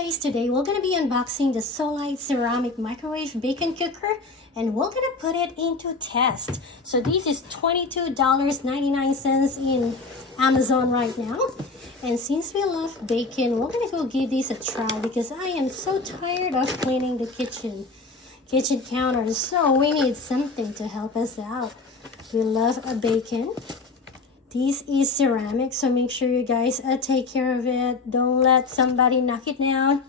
guys, today we're gonna be unboxing the Solight ceramic microwave bacon cooker and we're gonna put it into test. So this is $22.99 in Amazon right now. And since we love bacon, we're gonna go give this a try because I am so tired of cleaning the kitchen counter. So we need something to help us out. We love a bacon. This is ceramic, so make sure you guys take care of it. Don't let somebody knock it down.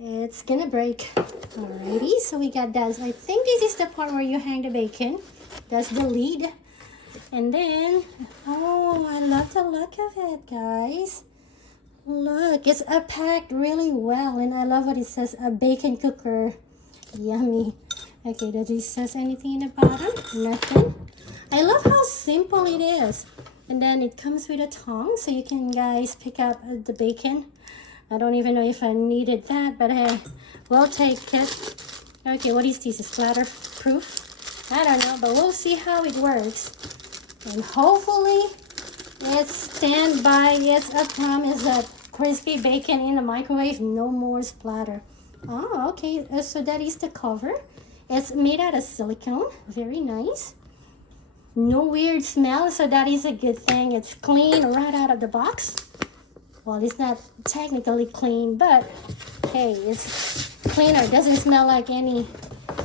It's gonna break. Alrighty, so we got that. I think this is the part where you hang the bacon. That's the lid. And then, oh, I love the look of it, guys. Look, it's packed really well, and I love what it says, a bacon cooker. Yummy. Okay, does it says anything in the bottom? Nothing. I love how simple it is. And then it comes with a tongue, so you can guys pick up the bacon. I don't even know if I needed that, but hey, we'll take it. Okay, what is this? Splatter proof? I don't know, but we'll see how it works. And hopefully it stands by its promise that crispy bacon in the microwave, no more splatter. Oh, okay, so that is the cover. It's made out of silicone, very nice. No weird smell, so that is a good thing. It's clean right out of the box. Well, it's not technically clean, but hey, it's cleaner. It doesn't smell like any,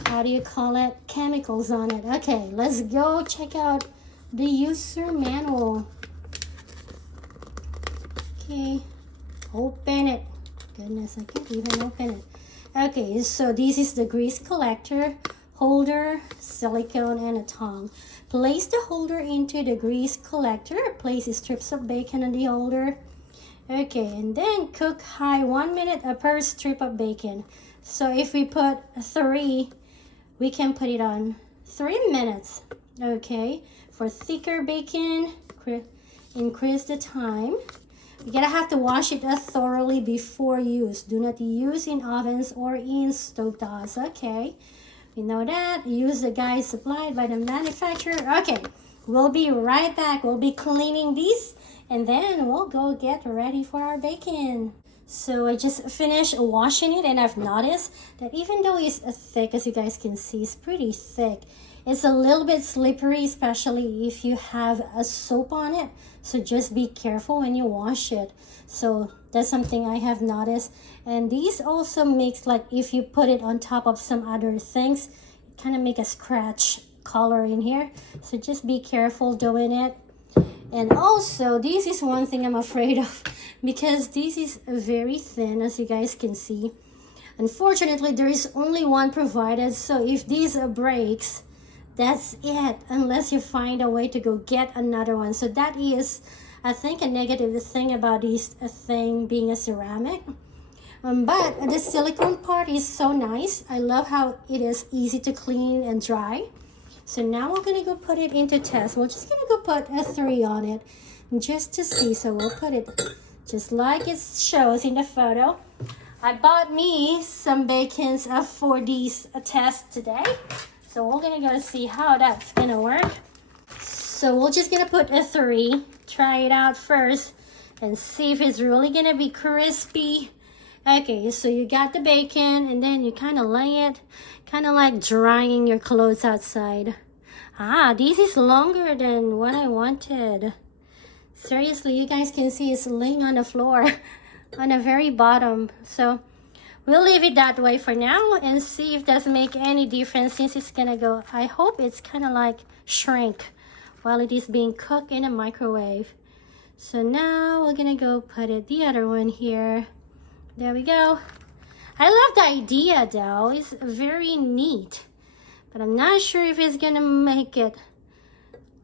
how do you call it, chemicals on it. Okay, let's go check out the user manual. Okay, open it. Goodness, I can't even open it. Okay, so this is the grease collector, holder, silicone, and a tongue. Place the holder into the grease collector. Place strips of bacon in the holder. Okay, and then cook high 1 minute per strip of bacon. So if we put 3, we can put it on 3 minutes. Okay, for thicker bacon, increase the time. You gotta have to wash it thoroughly before use. Do not use in ovens or in stovetops. Okay. You know that. Use the guide supplied by the manufacturer. Okay, we'll be right back. We'll be cleaning these and then we'll go get ready for our bacon. So I just finished washing it and I've noticed that even though it's thick, as you guys can see, it's pretty thick. It's a little bit slippery, especially if you have a soap on it. So just be careful when you wash it. So that's something I have noticed. And these also makes, like, if you put it on top of some other things, it kind of make a scratch color in here. So just be careful doing it. And also, this is one thing I'm afraid of because this is very thin, as you guys can see. Unfortunately, there is only one provided. So if this breaks, that's it, unless you find a way to go get another one. So that is, I think, a negative thing about this thing being a ceramic. But the silicone part is so nice. I love how it is easy to clean and dry. So now we're gonna go put it into test. We're just gonna go put a 3 on it just to see. So we'll put it just like it shows in the photo. I bought me some bacons for these test today. So we're gonna go see how that's gonna work. So we're just gonna put a 3, try it out first and see if it's really gonna be crispy. Okay, so you got the bacon and then you kind of lay it, kind of like drying your clothes outside. Ah, this is longer than what I wanted. Seriously, you guys can see it's laying on the floor on the very bottom. So we'll leave it that way for now and see if that make any difference since it's gonna go. I hope it's kind of like shrink while it is being cooked in a microwave. So now we're gonna go put it the other one here. There we go. I love the idea though. It's very neat. But I'm not sure if it's gonna make it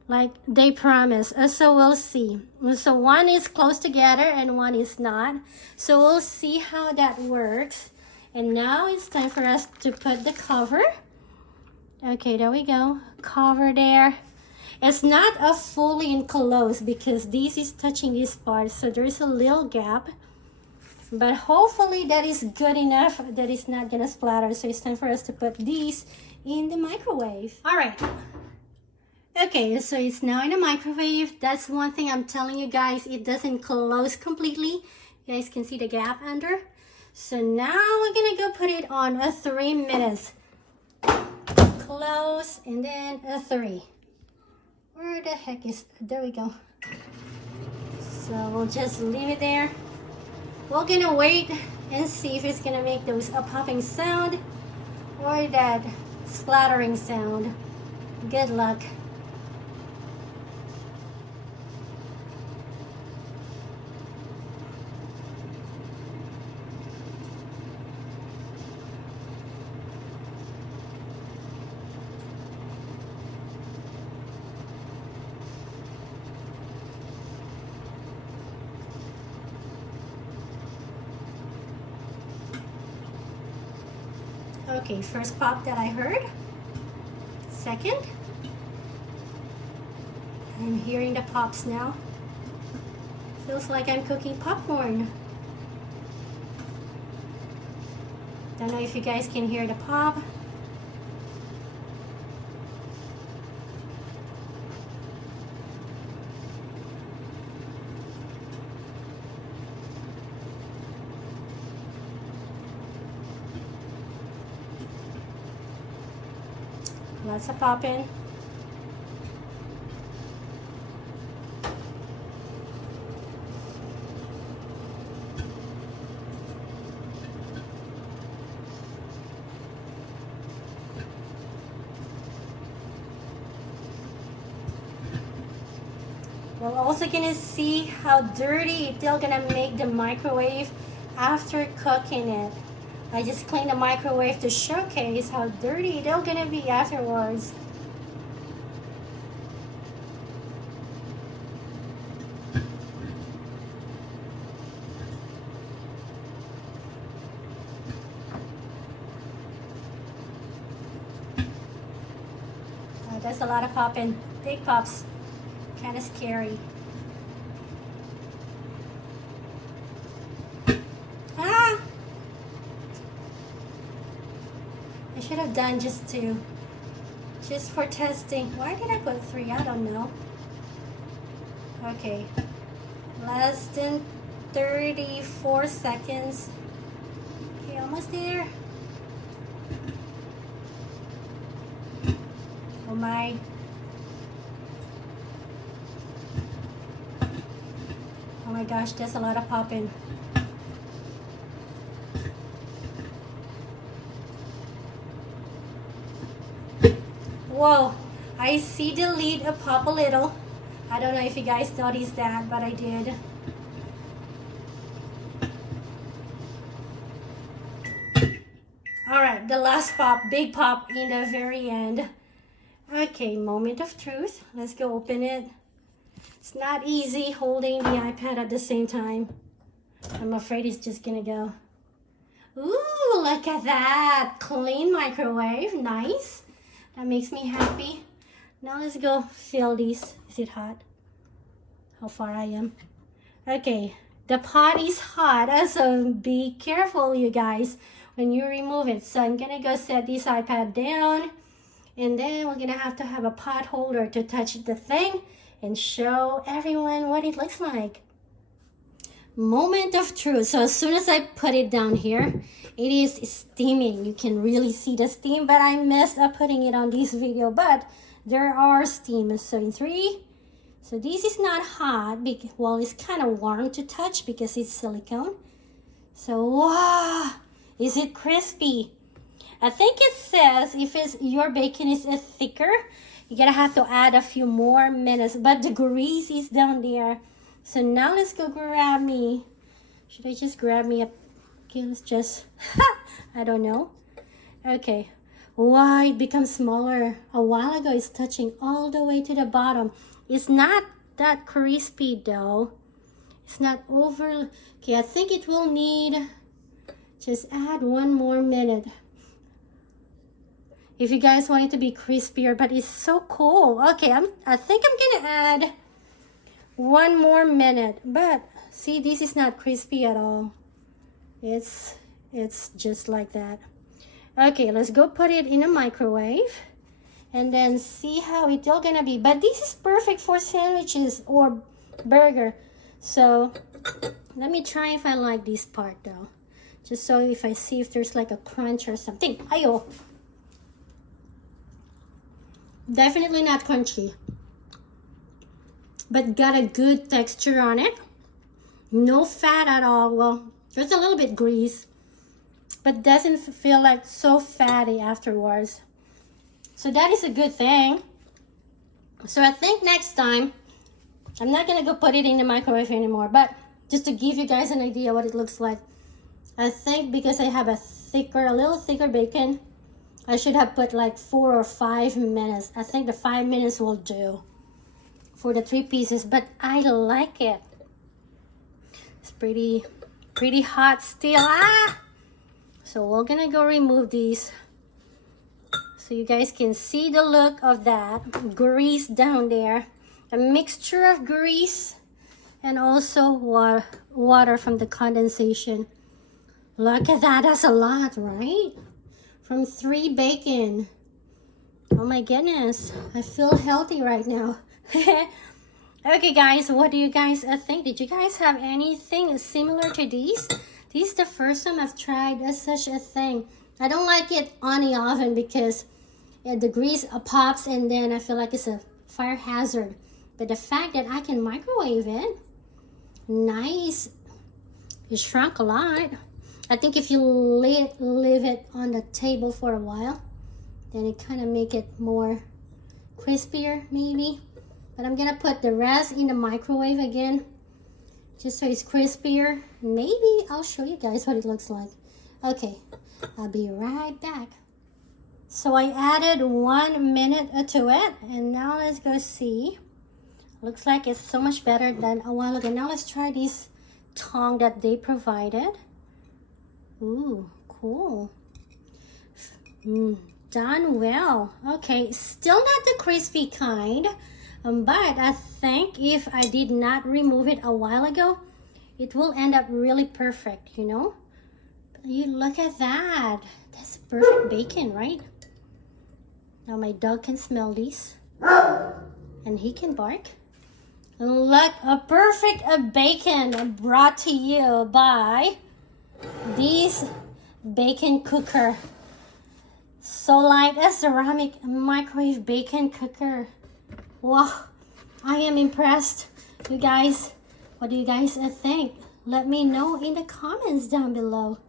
like they promise. So we'll see. So one is close together and one is not. So we'll see how that works. And now it's time for us to put the cover. Okay, there we go. Cover there. It's not a fully enclosed because this is touching this part. So there's a little gap. But hopefully that is good enough that it's not gonna splatter. So it's time for us to put these in the microwave. All right. Okay, so it's now in the microwave. That's one thing I'm telling you guys. It doesn't close completely. You guys can see the gap under. So now we're gonna go put it on a 3 minutes. Close and then a 3. Where the heck is, there we go. So we'll just leave it there. We're gonna wait and see if it's gonna make those a popping sound or that splattering sound. Good luck. Okay, first pop that I heard. Second. I'm hearing the pops now. Feels like I'm cooking popcorn. Don't know if you guys can hear the pop. Lots of popping. We're also gonna see how dirty they're gonna make the microwave after cooking it. I just cleaned the microwave to showcase how dirty they're gonna be afterwards. That's a lot of popping. Big pops. Kind of scary. Ah! I should have done just 2. Just for testing. Why did I put 3? I don't know. Okay. Less than 34 seconds. Okay, almost there. Oh my. Oh my gosh, that's a lot of popping. Whoa, I see the lid pop a little. I don't know if you guys noticed that, but I did. Alright, the last pop, big pop in the very end. Okay, moment of truth. Let's go open it. It's not easy holding the iPad at the same time. I'm afraid it's just gonna go. Ooh, look at that. Clean microwave, nice. That makes me happy. Now let's go fill these. Is it hot? How far I am? Okay, the pot is hot, so be careful, you guys, when you remove it. So I'm gonna go set this iPad down, and then we're gonna have to have a pot holder to touch the thing and show everyone what it looks like. Moment of truth. So as soon as I put it down here, it is steaming. You can really see the steam, but I messed up putting it on this video, but there are steam. So in 3, so this is not hot, well, it's kind of warm to touch because it's silicone. So wow, is it crispy? I think it says if your bacon is thicker, you're gonna have to add a few more minutes, but the grease is down there. So now let's go grab me. Should I just grab me a, okay, let's just, I don't know. Okay, wow, it becomes smaller. A while ago, it's touching all the way to the bottom. It's not that crispy though. It's not over, okay, I think it will need, just add 1 more minute. If you guys want it to be crispier, but it's so cool. Okay, I think I'm gonna add 1 more minute, but see, this is not crispy at all. It's just like that. Okay, let's go put it in a microwave and then see how it's all gonna be. But this is perfect for sandwiches or burger. So let me try if I like this part though. Just so if I see if there's like a crunch or something. Ayo. Definitely not crunchy. But got a good texture on it. No fat at all. Well, there's a little bit grease. But doesn't feel like so fatty afterwards. So that is a good thing. So I think next time, I'm not gonna go put it in the microwave anymore, but just to give you guys an idea what it looks like. I think because I have a little thicker bacon, I should have put like 4 or 5 minutes. I think the 5 minutes will do for the 3 pieces, but I like it. It's pretty hot still. So we're gonna go remove these so you guys can see the look of that grease down there. A mixture of grease and also water from the condensation. Look at that, that's a lot, right? From 3 bacon. Oh my goodness, I feel healthy right now. Okay guys, what do you guys think? Did you guys have anything similar to these? This is the first time I've tried such a thing. I don't like it on the oven because the grease pops and then I feel like it's a fire hazard. But the fact that I can microwave it, nice. It shrunk a lot. I think if you leave it on the table for a while, then it kind of make it more crispier maybe. But I'm gonna put the rest in the microwave again, just so it's crispier. Maybe I'll show you guys what it looks like. Okay, I'll be right back. So I added 1 minute to it, and now let's go see. Looks like it's so much better than a while ago. Now let's try this tongue that they provided. Ooh, cool. Done well. Okay, still not the crispy kind, but I think if I did not remove it a while ago, it will end up really perfect, you know? You look at that. That's perfect bacon, right? Now my dog can smell these, and he can bark. Look, a perfect bacon brought to you by this bacon cooker. Solight, a ceramic microwave bacon cooker. Wow, I am impressed. You guys, what do you guys think? Let me know in the comments down below.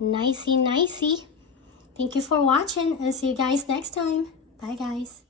Nicey. Thank you for watching and see you guys next time. Bye guys.